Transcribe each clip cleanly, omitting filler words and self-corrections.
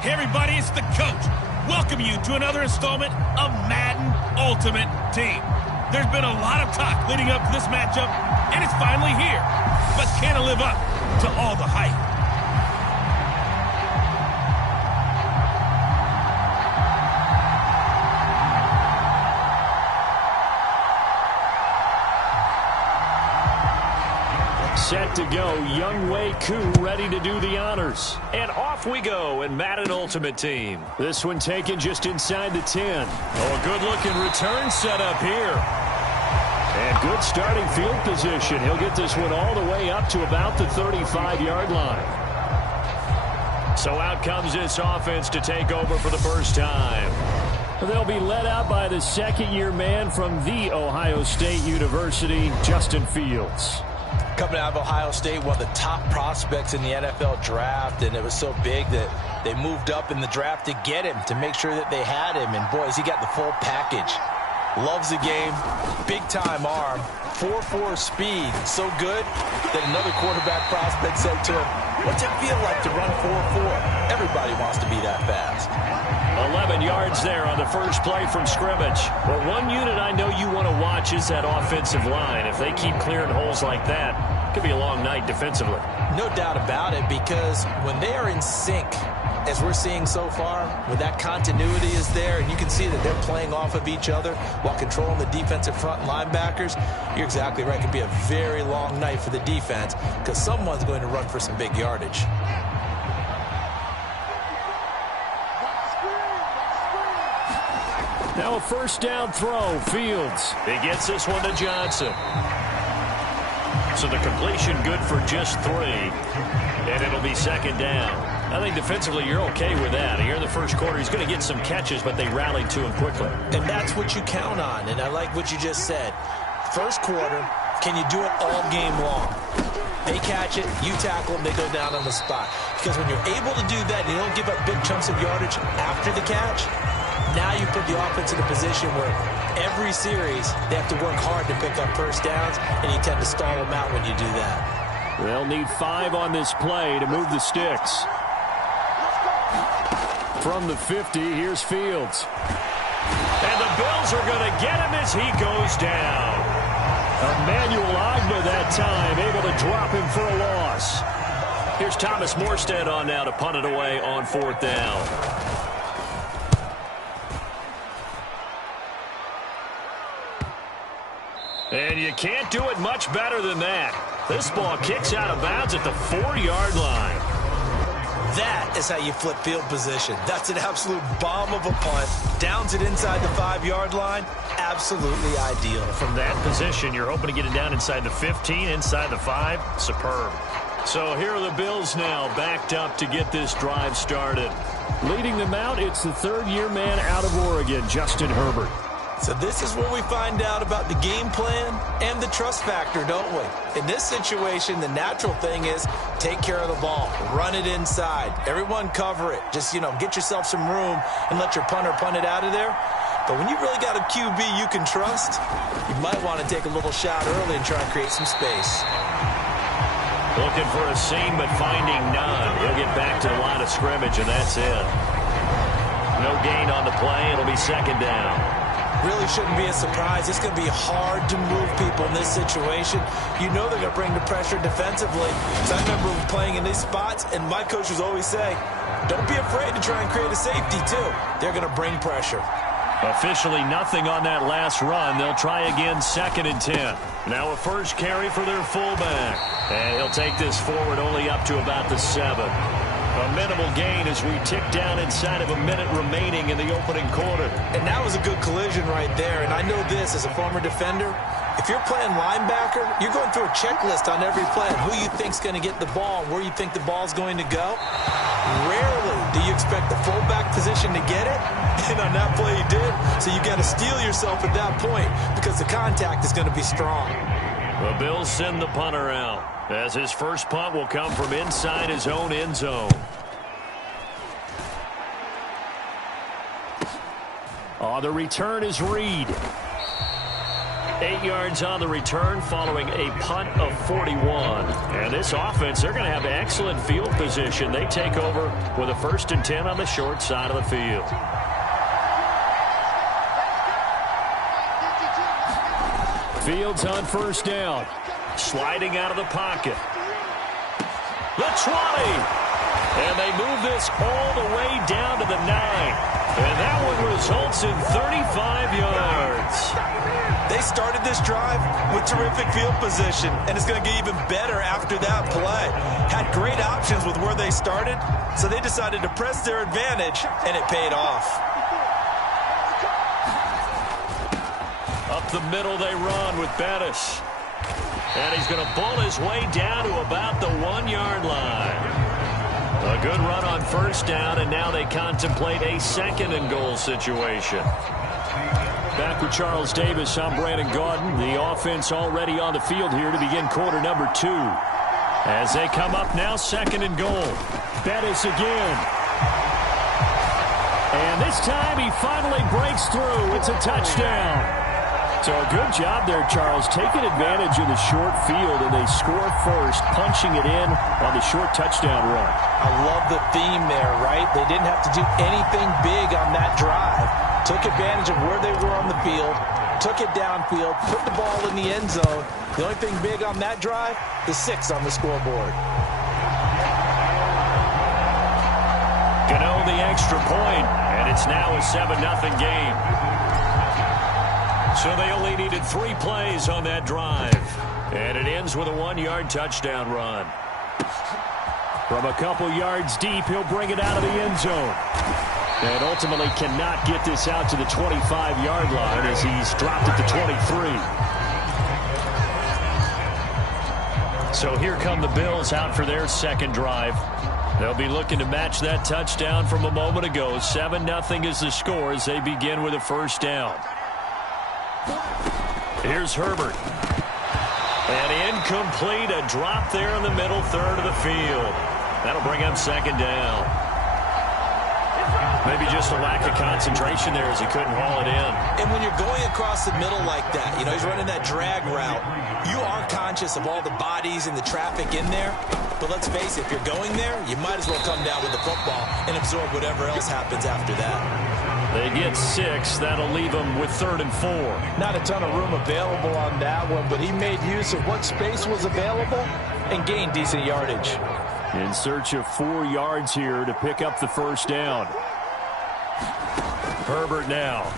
Hey everybody, it's the coach. Welcome you to another installment of Madden Ultimate Team. There's been a lot of talk leading up to this matchup, and it's finally here. But can it live up to all the hype? Set to go, Young Wei Koo ready to do the honors. And off we go in Madden Ultimate Team. This one taken just inside the 10. Oh, a good-looking return set up here. And good starting field position. He'll get this one all the way up to about the 35-yard line. So out comes this offense to take over for the first time. They'll be led out by the second-year man from The Ohio State University, Justin Fields. Coming out of Ohio State, one of the top prospects in the NFL draft, and it was so big that they moved up in the draft to get him, to make sure that they had him. And, boys, he got the full package. Loves the game, big-time arm, 4.4 speed, so good that another quarterback prospect said to him, "What's it feel like to run 4.4? Everybody wants to be that fast." 11 yards there on the first play from scrimmage. Well, one unit I know you want to watch is that offensive line. If they keep clearing holes like that, it could be a long night defensively. No doubt about it, because when they are in sync, as we're seeing so far, when that continuity is there and you can see that they're playing off of each other while controlling the defensive front linebackers, you're exactly right. It could be a very long night for the defense because someone's going to run for some big yardage. Now a first down throw, Fields. He gets this one to Johnson. So the completion good for just 3. And it'll be second down. I think defensively you're okay with that. Here in the first quarter, he's going to get some catches, but they rallied to him quickly. And that's what you count on, and I like what you just said. First quarter, can you do it all game long? They catch it, you tackle them, they go down on the spot. Because when you're able to do that and you don't give up big chunks of yardage after the catch, now you put the offense in a position where every series they have to work hard to pick up first downs, and you tend to stall them out when you do that. They'll need 5 on this play to move the sticks. From the 50, here's Fields. And the Bills are going to get him as he goes down. Emmanuel Agba that time, able to drop him for a loss. Here's Thomas Morstead on now to punt it away on 4th down. And you can't do it much better than that. This ball kicks out of bounds at the 4-yard line. That is how you flip field position. That's an absolute bomb of a punt. Downs it inside the 5-yard line. Absolutely ideal. From that position, you're hoping to get it down inside the 15, inside the 5. Superb. So here are the Bills now, backed up to get this drive started. Leading them out, it's the 3rd-year man out of Oregon, Justin Herbert. So this is where we find out about the game plan and the trust factor, don't we? In this situation, the natural thing is take care of the ball, run it inside, everyone cover it. Just, get yourself some room and let your punter punt it out of there. But when you really got a QB you can trust, you might want to take a little shot early and try and create some space. Looking for a seam, but finding none. He'll get back to the line of scrimmage, and that's it. No gain on the play. It'll be second down. Really shouldn't be a surprise. It's going to be hard to move people in this situation. You know they're going to bring the pressure defensively. So I remember playing in these spots, and my coach was always saying, don't be afraid to try and create a safety, too. They're going to bring pressure. Officially nothing on that last run. They'll try again, 2nd and 10. Now a first carry for their fullback. And he'll take this forward only up to about the 7. A minimal gain as we tick down inside of a minute remaining in the opening quarter. And that was a good collision right there. And I know this as a former defender. If you're playing linebacker, you're going through a checklist on every play of who you think's going to get the ball and where you think the ball's going to go. Rarely do you expect the fullback position to get it. And on that play he did. So you got to steel yourself at that point because the contact is going to be strong. The Bills send the punter out, as his first punt will come from inside his own end zone. The return is Reed. 8 yards on the return following a punt of 41. And this offense, they're going to have excellent field position. They take over with a 1st and 10 on the short side of the field. Fields on 1st down. Sliding out of the pocket. The 20. And they move this all the way down to the 9. And that one results in 35 yards. They started this drive with terrific field position, and it's going to get even better after that play. Had great options with where they started, so they decided to press their advantage, and it paid off. Up the middle they run with Bettis. And he's going to bull his way down to about the 1-yard line. A good run on 1st down, and now they contemplate a 2nd and goal situation. Back with Charles Davis, I'm Brandon Gaudin. The offense already on the field here to begin quarter number 2. As they come up now, 2nd and goal. Bettis again. And this time he finally breaks through. It's a touchdown. So a good job there, Charles, taking advantage of the short field, and they score first, punching it in on the short touchdown run. I love the theme there, right? They didn't have to do anything big on that drive. Took advantage of where they were on the field, took it downfield, put the ball in the end zone. The only thing big on that drive, the 6 on the scoreboard. Gano the extra point, and it's now a 7-0 game. So they only needed 3 plays on that drive. And it ends with a 1-yard touchdown run. From a couple yards deep, he'll bring it out of the end zone. And ultimately cannot get this out to the 25-yard line as he's dropped at the 23. So here come the Bills out for their 2nd drive. They'll be looking to match that touchdown from a moment ago. 7-0 is the score as they begin with a 1st down. Here's Herbert. And incomplete, a drop there in the middle third of the field. That'll bring up 2nd down. Maybe just a lack of concentration there as he couldn't haul it in. And when you're going across the middle like that, you know, he's running that drag route, you are conscious of all the bodies and the traffic in there. But let's face it, if you're going there, you might as well come down with the football and absorb whatever else happens after that. They get 6. That'll leave them with 3rd and 4. Not a ton of room available on that one, but he made use of what space was available and gained decent yardage. In search of 4 yards here to pick up the 1st down. Herbert now.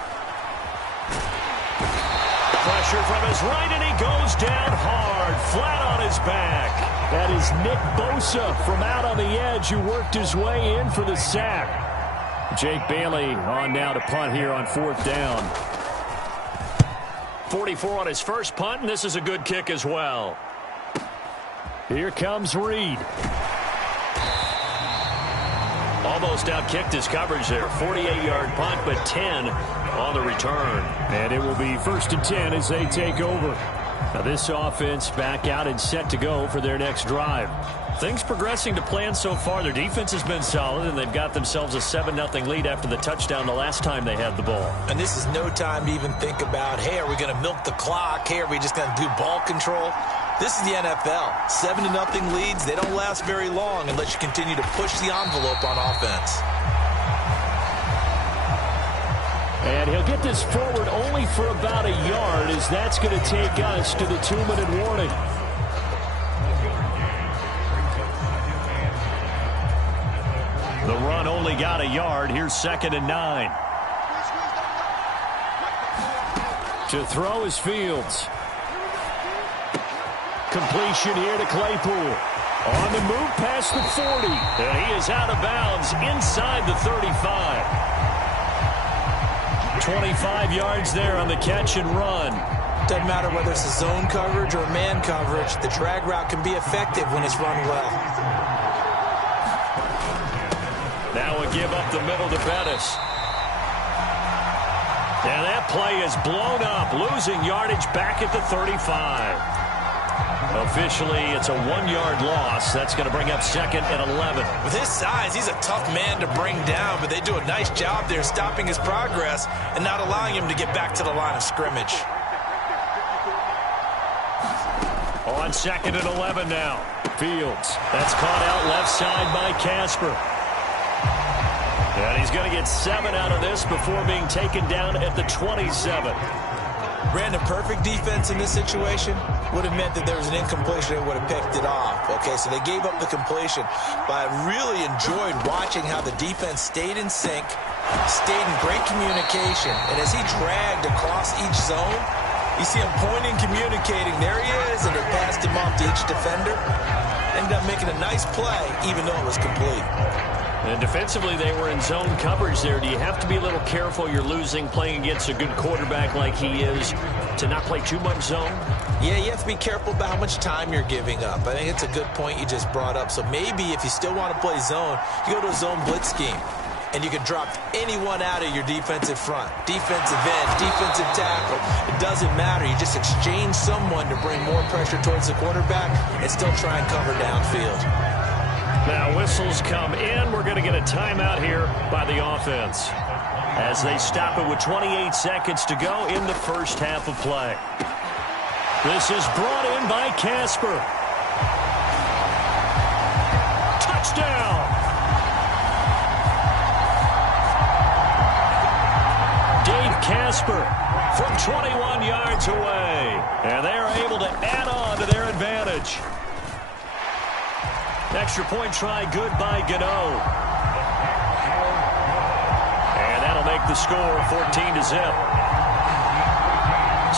Pressure from his right, and he goes down hard, flat on his back. That is Nick Bosa from out on the edge who worked his way in for the sack. Jake Bailey on now to punt here on 4th down. 44 on his first punt, and this is a good kick as well. Here comes Reed. Almost outkicked his coverage there. 48-yard punt, but 10 on the return. And it will be 1st and 10 as they take over. Now this offense back out and set to go for their next drive. Things progressing to plan so far. Their defense has been solid, and they've got themselves a 7-0 lead after the touchdown the last time they had the ball. And this is no time to even think about, hey, are we going to milk the clock? Hey, are we just going to do ball control? This is the NFL. 7-0 leads, they don't last very long unless you continue to push the envelope on offense. And he'll get this forward only for about a yard, as that's going to take us to the 2-minute warning. The run only got a yard. Here's 2nd and 9. To throw is Fields. Completion here to Claypool. On the move past the 40. And he is out of bounds inside the 35. 25 yards there on the catch and run. Doesn't matter whether it's a zone coverage or man coverage. The drag route can be effective when it's run well. Now a give up the middle to Bettis. And that play is blown up, losing yardage back at the 35. Officially, it's a 1-yard loss. That's going to bring up 2nd and 11. With his size, he's a tough man to bring down, but they do a nice job there stopping his progress and not allowing him to get back to the line of scrimmage. On 2nd and 11 now. Fields. That's caught out left side by Casper. And he's going to get 7 out of this before being taken down at the 27. Brandon, perfect defense in this situation would have meant that there was an incompletion and would have picked it off. Okay, so they gave up the completion. But I really enjoyed watching how the defense stayed in sync, stayed in great communication. And as he dragged across each zone, you see him pointing, communicating. There he is, and they passed him off to each defender. Ended up making a nice play, even though it was complete. And defensively, they were in zone coverage there. Do you have to be a little careful? You're losing, playing against a good quarterback like he is, to not play too much zone? Yeah, you have to be careful about how much time you're giving up. I think it's a good point you just brought up. So maybe if you still want to play zone, you go to a zone blitz scheme. And you can drop anyone out of your defensive front. Defensive end, defensive tackle. It doesn't matter. You just exchange someone to bring more pressure towards the quarterback and still try and cover downfield. Now whistles come in. We're going to get a timeout here by the offense as they stop it with 28 seconds to go in the first half of play. This is brought in by Casper. Touchdown! Dave Casper from 21 yards away. And they are able to add on to their advantage. Extra point try good by Gano. And that'll make the score 14-0.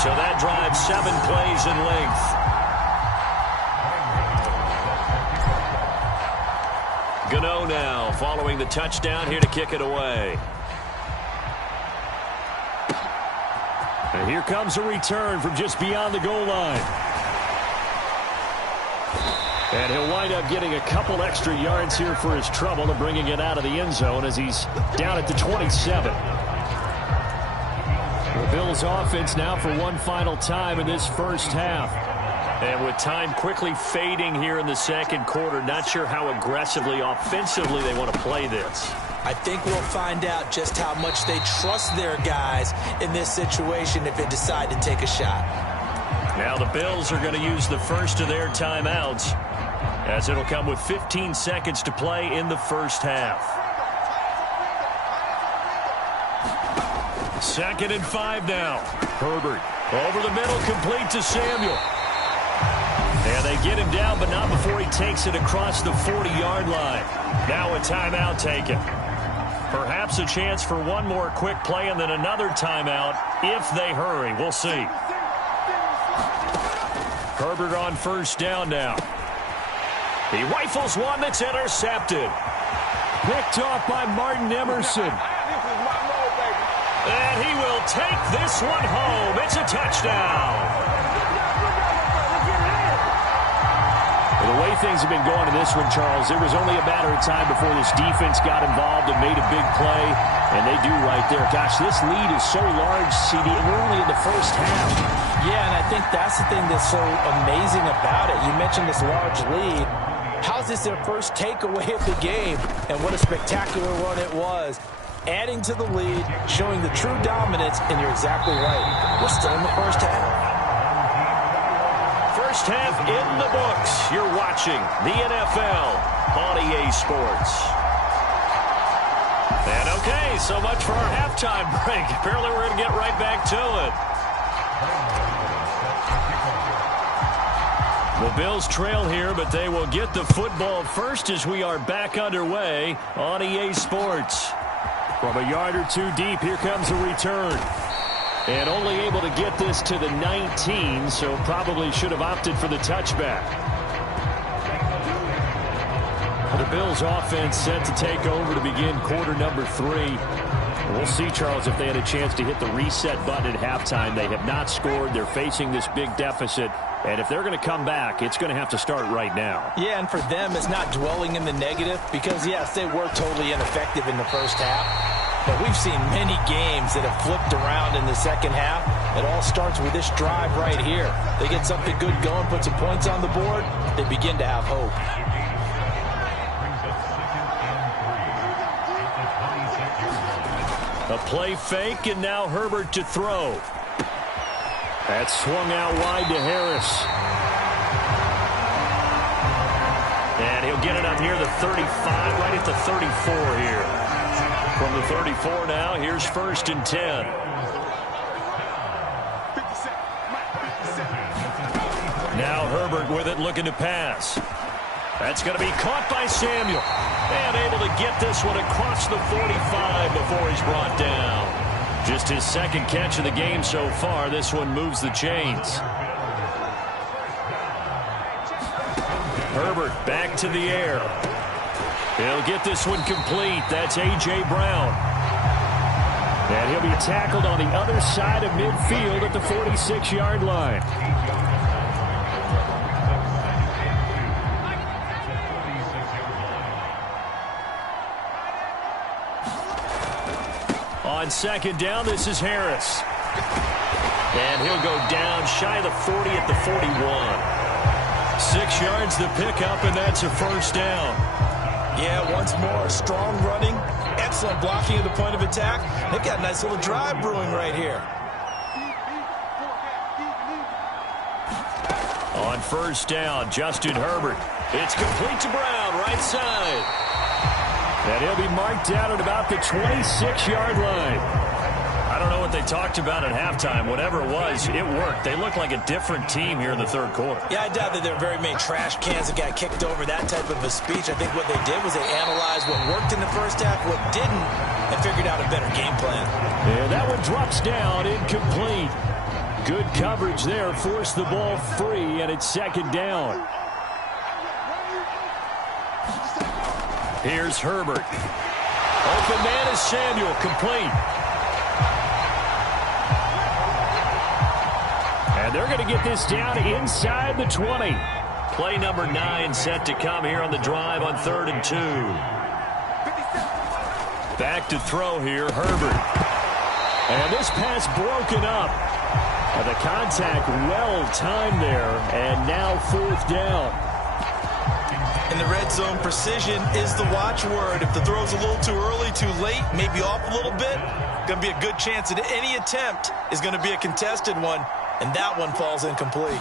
So that drives 7 plays in length. Gano now following the touchdown here to kick it away. And here comes a return from just beyond the goal line. And he'll wind up getting a couple extra yards here for his trouble and bringing it out of the end zone as he's down at the 27. The Bills offense now for one final time in this first half. And with time quickly fading here in the second quarter, not sure how aggressively, offensively they want to play this. I think we'll find out just how much they trust their guys in this situation if they decide to take a shot. Now the Bills are going to use the first of their timeouts, as it'll come with 15 seconds to play in the first half. 2nd and 5 now. Herbert over the middle, complete to Samuel. And they get him down, but not before he takes it across the 40-yard line. Now a timeout taken. Perhaps a chance for one more quick play and then another timeout if they hurry. We'll see. Herbert on first down now. He rifles one that's intercepted. Picked off by Martin Emerson. And he will take this one home. It's a touchdown. The way things have been going in this one, Charles, it was only a matter of time before this defense got involved and made a big play, and they do right there. Gosh, this lead is so large, CD, and we're only in the first half. Yeah, and I think that's the thing that's so amazing about it. You mentioned this large lead. How's this their first takeaway of the game? And what a spectacular run it was. Adding to the lead, showing the true dominance, and you're exactly right. We're still in the first half. First half in the books. You're watching the NFL on EA Sports. And okay, so much for our halftime break. Apparently we're going to get right back to it. The Bills trail here, but they will get the football first as we are back underway on EA Sports. From a yard or two deep, here comes a return. And only able to get this to the 19, so probably should have opted for the touchback. The Bills offense set to take over to begin quarter number 3. We'll see, Charles, if they had a chance to hit the reset button at halftime. They have not scored. They're facing this big deficit. And if they're going to come back, it's going to have to start right now. Yeah, and for them, it's not dwelling in the negative because, yes, they were totally ineffective in the first half. But we've seen many games that have flipped around in the second half. It all starts with this drive right here. They get something good going, put some points on the board, they begin to have hope. A play fake, and now Herbert to throw. That swung out wide to Harris. And he'll get it up near the 35, right at the 34 here. From the 34 now, here's 1st and 10. Now Herbert with it, looking to pass. That's going to be caught by Samuel. And able to get this one across the 45 before he's brought down. Just his 2nd catch of the game so far. This one moves the chains. Herbert back to the air. He'll get this one complete. That's A.J. Brown. And he'll be tackled on the other side of midfield at the 46-yard line. On 2nd down, this is Harris. And he'll go down shy of the 40 at the 41. 6 yards to pick up, and that's a 1st down. Yeah, once more, strong running, excellent blocking at the point of attack. They've got a nice little drive brewing right here. On 1st down, Justin Herbert. It's complete to Brown, right side. And he'll be marked down at about the 26-yard line. I don't know what they talked about at halftime. Whatever it was, it worked. They look like a different team here in the 3rd quarter. Yeah, I doubt that there are very many trash cans that got kicked over, that type of a speech. I think what they did was they analyzed what worked in the 1st half, what didn't, and figured out a better game plan. Yeah, that one drops down, incomplete. Good coverage there, forced the ball free, and it's 2nd down. Here's Herbert. Open man is Samuel, complete. And they're going to get this down inside the 20. Play number 9 set to come here on the drive on 3rd and 2. Back to throw here, Herbert. And this pass broken up. And the contact well timed there, and now 4th down. In the red zone, precision is the watchword. If the throw's a little too early, too late, maybe off a little bit, going to be a good chance that any attempt is going to be a contested one, and that one falls incomplete.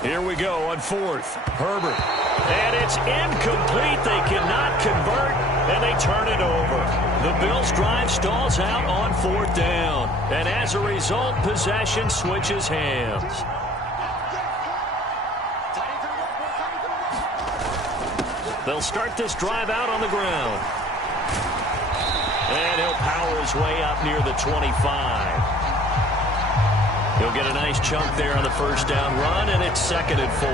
Here we go on 4th. Herbert. And it's incomplete. They cannot convert, and they turn it over. The Bills' drive stalls out on 4th down. And as a result, possession switches hands. They'll start this drive out on the ground. And he'll power his way up near the 25. He'll get a nice chunk there on the 1st down run, and it's 2nd and 4.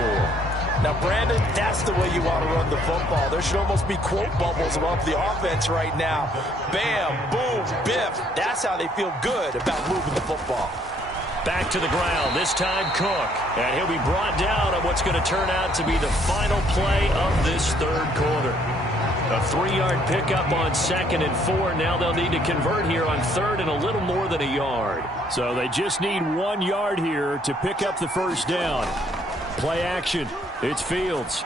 Now, Brandon, that's the way you want to run the football. There should almost be quote bubbles above the offense right now. Bam, boom, biff. That's how they feel good about moving the football. Back to the ground, this time Cook. And he'll be brought down on what's going to turn out to be the final play of this 3rd quarter. A 3-yard pickup on 2nd and 4. Now they'll need to convert here on 3rd and a little more than a yard. So they just need 1 yard here to pick up the 1st down. Play action. It's Fields.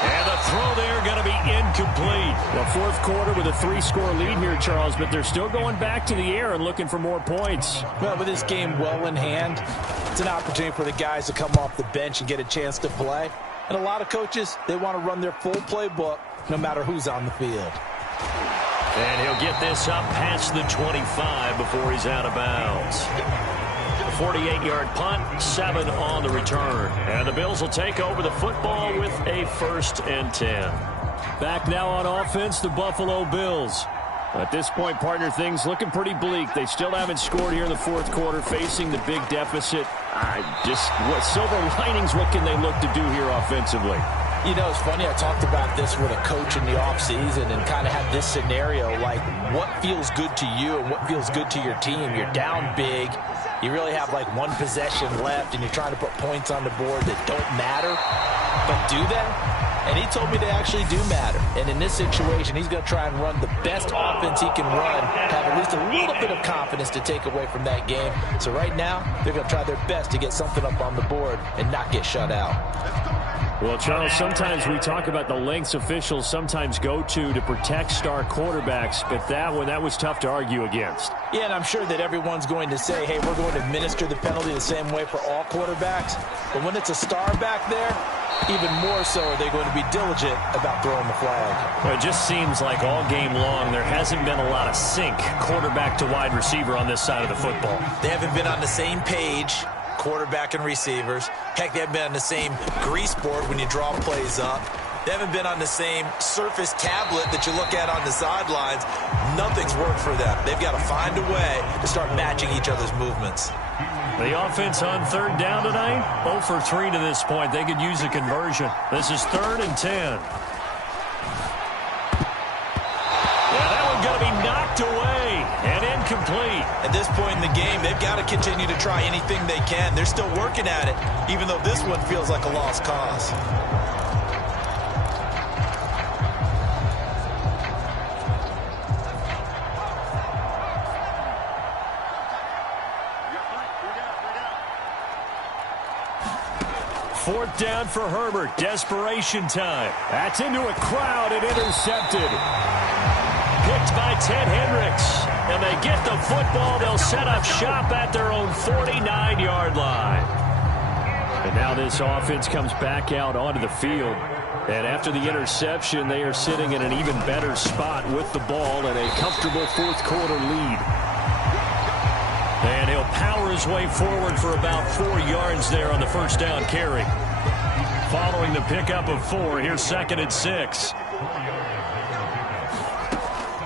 And the throw there going to be incomplete. Well, 4th quarter with a 3-score lead here, Charles, but they're still going back to the air and looking for more points. Well, with this game well in hand, it's an opportunity for the guys to come off the bench and get a chance to play. And a lot of coaches, they want to run their full playbook no matter who's on the field. And he'll get this up past the 25 before he's out of bounds. 48-yard punt, 7 on the return. And the Bills will take over the football with a 1st and 10. Back now on offense, the Buffalo Bills. At this point, partner, things looking pretty bleak. They still haven't scored here in the 4th quarter, facing the big deficit. What silver linings, what can they look to do here offensively? You know, it's funny, I talked about this with a coach in the offseason and kind of had this scenario, like what feels good to you and what feels good to your team. You're down big. You really have like 1 possession left, and you're trying to put points on the board that don't matter. But do they? And he told me they actually do matter. And in this situation, he's going to try and run the best offense he can run, have at least a little bit of confidence to take away from that game. So right now, they're going to try their best to get something up on the board and not get shut out. Well, Charles, sometimes we talk about the lengths officials sometimes go to protect star quarterbacks, but that one, that was tough to argue against. Yeah, and I'm sure that everyone's going to say, hey, we're going to administer the penalty the same way for all quarterbacks. But when it's a star back there, even more so are they going to be diligent about throwing the flag. Well, it just seems like all game long there hasn't been a lot of sync quarterback to wide receiver on this side of the football. They haven't been on the same page, quarterback and receivers. Heck, they haven't been on the same grease board when you draw plays up. They haven't been on the same surface tablet that you look at on the sidelines. Nothing's worked for them. They've got to find a way to start matching each other's movements. The offense on third down tonight, 0 for 3 to this point. They could use a conversion. This is 3rd and 10. Yeah, that one going to be knocked away and incomplete. At this point in the game, they've got to continue to try anything they can. They're still working at it, even though this one feels like a lost cause. Fourth down for Herbert. Desperation time. That's into a crowd and intercepted. Picked by Ted Hendricks. And they get the football. They'll set up shop at their own 49-yard line. And now this offense comes back out onto the field. And after the interception, they are sitting in an even better spot with the ball and a comfortable fourth-quarter lead. And he'll power his way forward for about 4 yards there on the first down carry. Following the pickup of 4, here's 2nd and 6.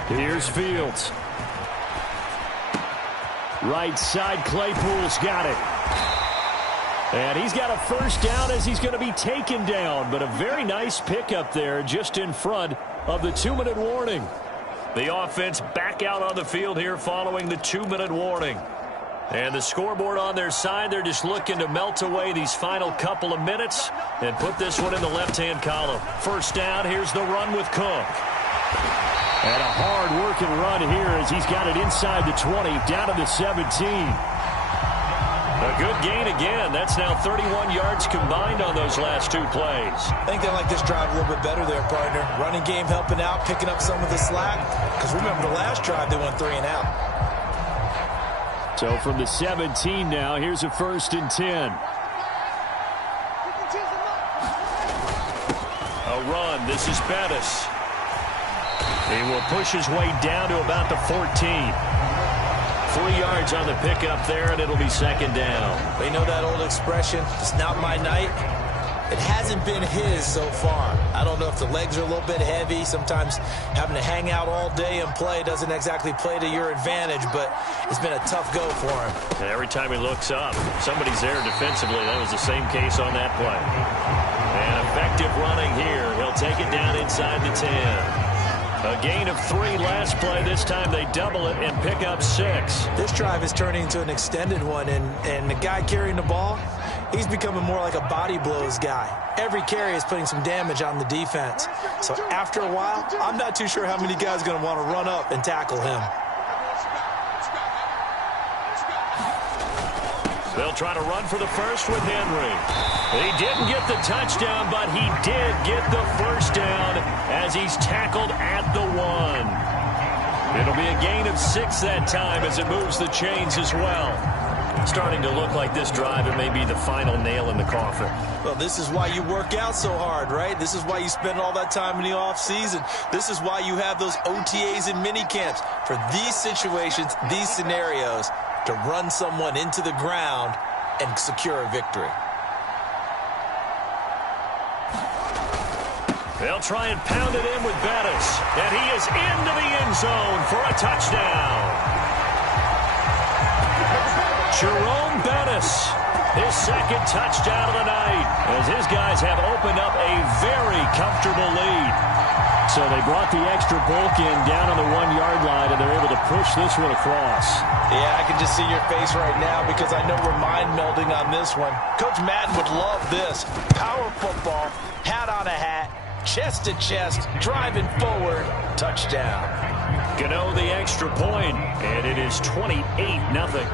Here's Fields. Right side, Claypool's got it. And he's got a first down as he's going to be taken down. But a very nice pickup there just in front of the 2-minute warning. The offense back out on the field here following the 2-minute warning. And the scoreboard on their side, they're just looking to melt away these final couple of minutes and put this one in the left-hand column. First down, here's the run with Cook. And a hard-working run here as he's got it inside the 20, down to the 17. A good gain again. That's now 31 yards combined on those last 2 plays. I think they like this drive a little bit better there, partner. Running game helping out, picking up some of the slack. Because remember, the last drive, they went 3 and out. So from the 17 now, here's a 1st and 10. A run. This is Bettis. He will push his way down to about the 14. 3 yards on the pickup there, and it'll be 2nd down. They know that old expression, it's not my night. It hasn't been his so far. I don't know if the legs are a little bit heavy. Sometimes having to hang out all day and play doesn't exactly play to your advantage, but it's been a tough go for him. And every time he looks up, somebody's there defensively. That was the same case on that play. And effective running here. He'll take it down inside the 10. A gain of 3 last play. This time they double it and pick up 6. This drive is turning into an extended one, and the guy carrying the ball, he's becoming more like a body blows guy. Every carry is putting some damage on the defense. So after a while, I'm not too sure how many guys are going to want to run up and tackle him. They'll try to run for the first with Henry. He didn't get the touchdown, but he did get the first down as he's tackled at the 1. It'll be a gain of 6 that time as it moves the chains as well. Starting to look like this drive, it may be the final nail in the coffin. Well, this is why you work out so hard, right? This is why you spend all that time in the offseason. This is why you have those OTAs and mini camps for these situations, these scenarios, to run someone into the ground and secure a victory. They'll try and pound it in with Bettis, and he is into the end zone for a touchdown. Jerome Bettis, his 2nd touchdown of the night, as his guys have opened up a very comfortable lead. So they brought the extra bulk in down on the 1-yard line, and they're able to push this one across. Yeah, I can just see your face right now because I know we're mind melding on this one. Coach Madden would love this. Power football, hat on a hat, chest to chest, driving forward, touchdown. Gano the extra point, and it is 28-0.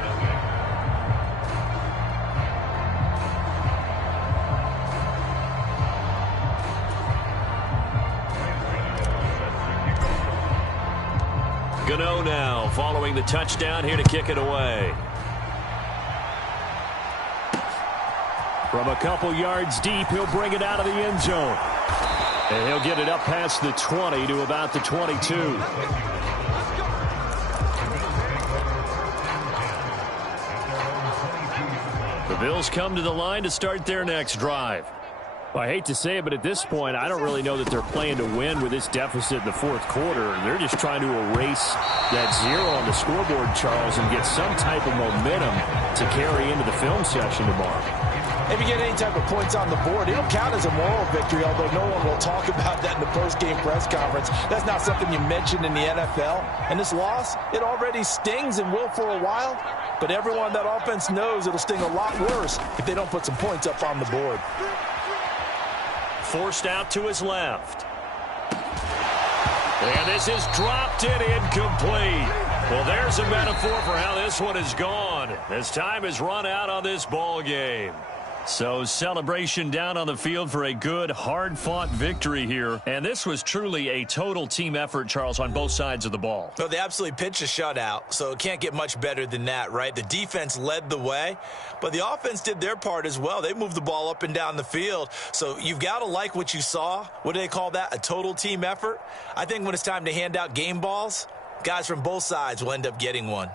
Gano now following the touchdown here to kick it away. From a couple yards deep, he'll bring it out of the end zone. And he'll get it up past the 20 to about the 22. The Bills come to the line to start their next drive. Well, I hate to say it, but at this point, I don't really know that they're playing to win with this deficit in the fourth quarter. They're just trying to erase that 0 on the scoreboard, Charles, and get some type of momentum to carry into the film session tomorrow. If you get any type of points on the board, it'll count as a moral victory, although no one will talk about that in the post-game press conference. That's not something you mentioned in the NFL. And this loss, it already stings and will for a while, but everyone on that offense knows it'll sting a lot worse if they don't put some points up on the board. Forced out to his left. And this is dropped and incomplete. Well, there's a metaphor for how this one is gone as time has run out on this ball game. So celebration down on the field for a good, hard-fought victory here. And this was truly a total team effort, Charles, on both sides of the ball. Well, they absolutely pitched a shutout, so it can't get much better than that, right? The defense led the way, but the offense did their part as well. They moved the ball up and down the field. So you've got to like what you saw. What do they call that? A total team effort? I think when it's time to hand out game balls, guys from both sides will end up getting one.